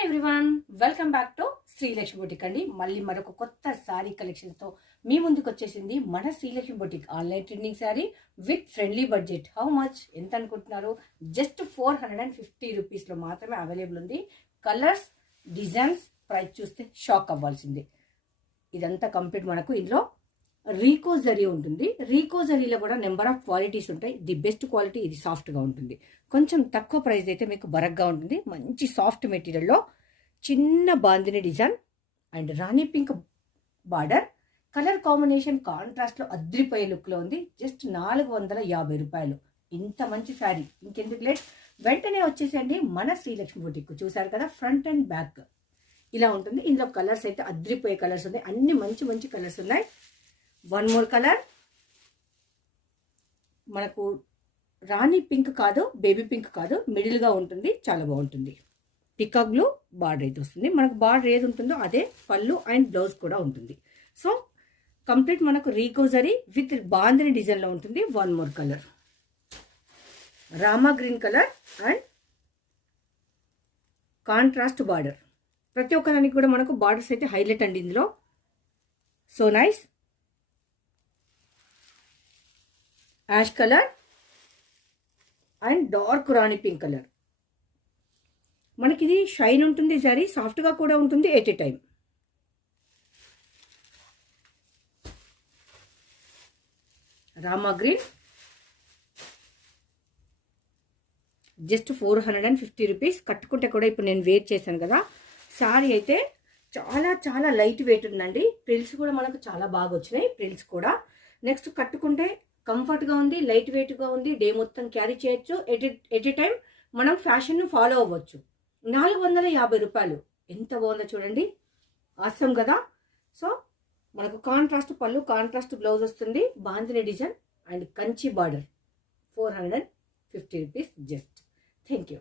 Hi everyone, welcome back to Srilakshmi boutique అండి. మళ్ళీ మరొక కొత్త శారీ కలెక్షన్స్తో మీ ముందుకు వచ్చేసింది మన Srilakshmi boutique. Online trending sari with friendly budget. How much, ఎంత అనుకుంటున్నారు? జస్ట్ 450 రూపీస్లో మాత్రమే అవైలబుల్ ఉంది. కలర్స్, డిజైన్స్, ప్రైస్ చూస్తే షాక్ అవ్వాల్సిందే. ఇదంతా కంప్లీట్ మనకు ఇందులో రీకో జరీ ఉంటుంది. రీకో జరీలో కూడా నెంబర్ ఆఫ్ క్వాలిటీస్ ఉంటాయి. ది బెస్ట్ క్వాలిటీ ఇది, సాఫ్ట్గా ఉంటుంది. కొంచెం తక్కువ ప్రైస్ అయితే మీకు బరగ్గా ఉంటుంది. మంచి సాఫ్ట్ మెటీరియల్లో చిన్న bandhani design and Rani pink border. Colour combination కాంట్రాస్ట్లో అద్రిపోయే లుక్లో ఉంది. జస్ట్ 450 రూపాయలు. ఇంత మంచి శారీ ఇంకెందుకు లేట్, వెంటనే వచ్చేసండి మన శ్రీలక్ష్మి బొటిక్. చూసారు కదా, ఫ్రంట్ అండ్ బ్యాక్ ఇలా ఉంటుంది. ఇందులో కలర్స్ అయితే అద్రిపోయే కలర్స్ ఉన్నాయి. అన్ని మంచి మంచి కలర్స్ ఉన్నాయి. వన్ మోర్ కలర్, మనకు రాణి పింక్ కాదు, బేబీ పింక్ కాదు, మిడిల్గా ఉంటుంది. చాలా బాగుంటుంది. పికాక్ బ్లూ బార్డర్ అయితే వస్తుంది. మనకు బార్డర్ ఏది ఉంటుందో అదే పళ్ళు అండ్ బ్లౌజ్ కూడా ఉంటుంది. సో కంప్లీట్ మనకు రీకో జరీ విత్ బాందిని డిజైన్లో ఉంటుంది. One more colour, Rama green colour and contrast border. ప్రతి ఒక్కదానికి కూడా మనకు బార్డర్స్ అయితే హైలైట్ అండి ఇందులో. So nice. Ash colour and dark rani pink colour. మనకి ఇది షైన్ ఉంటుంది, జరీ సాఫ్ట్గా కూడా ఉంటుంది at a time. Rama green just 450 rupees. కట్టుకుంటే కూడా ఇప్పుడు నేను వెయిట్ చేశాను కదా, శారీ అయితే చాలా చాలా లైట్ వెయిట్ ఉందండి. ప్రిల్స్ కూడా మనకు చాలా బాగా వచ్చినాయి. ప్రిల్స్ కూడా నెక్స్ట్ కట్టుకుంటే కంఫర్ట్గా ఉంది, లైట్ వెయిట్గా ఉంది. డే మొత్తం క్యారీ చేయొచ్చు. ఎట్ ఏ టైం మనం ఫ్యాషన్ను ఫాలో అవ్వచ్చు. 450 రూపాయలు. ఎంత బాగుందో చూడండి, ఆసమ్ కదా. సో మనకు కాంట్రాస్ట్ పళ్ళు, కాంట్రాస్ట్ బ్లౌజ్ వస్తుంది. Bandhani design and Kanchi border. 450 rupees just. Thank you.